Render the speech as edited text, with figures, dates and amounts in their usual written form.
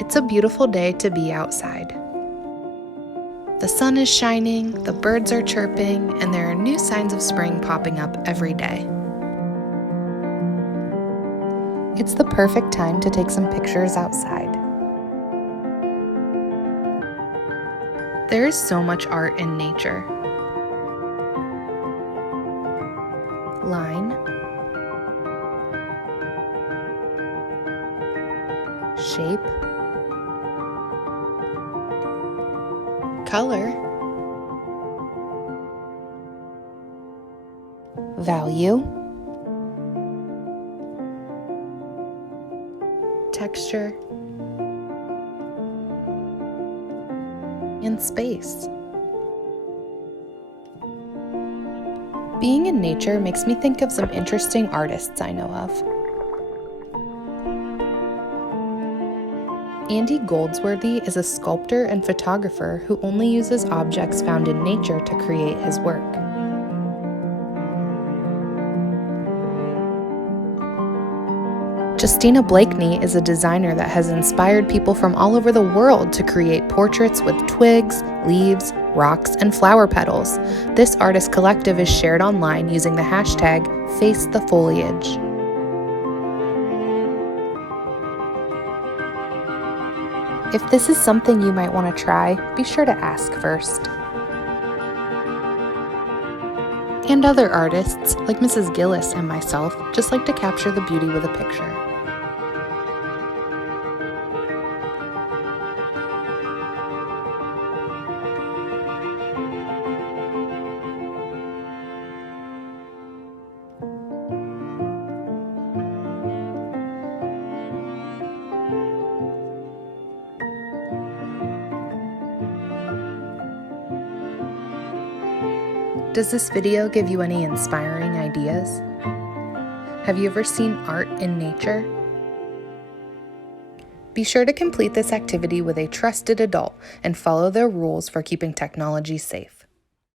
It's a beautiful day to be outside. The sun is shining, the birds are chirping, and there are new signs of spring popping up every day. It's the perfect time to take some pictures outside. There is so much art in nature. Line, shape, color, value, texture, and space. Being in nature makes me think of some interesting artists I know of. Andy Goldsworthy is a sculptor and photographer who only uses objects found in nature to create his work. Justina Blakeney is a designer that has inspired people from all over the world to create portraits with twigs, leaves, rocks, and flower petals. This artist collective is shared online using the hashtag #FaceTheFoliage. If this is something you might want to try, be sure to ask first. And other artists, like Mrs. Gillis and myself, just like to capture the beauty with a picture. Does this video give you any inspiring ideas? Have you ever seen art in nature? Be sure to complete this activity with a trusted adult and follow their rules for keeping technology safe.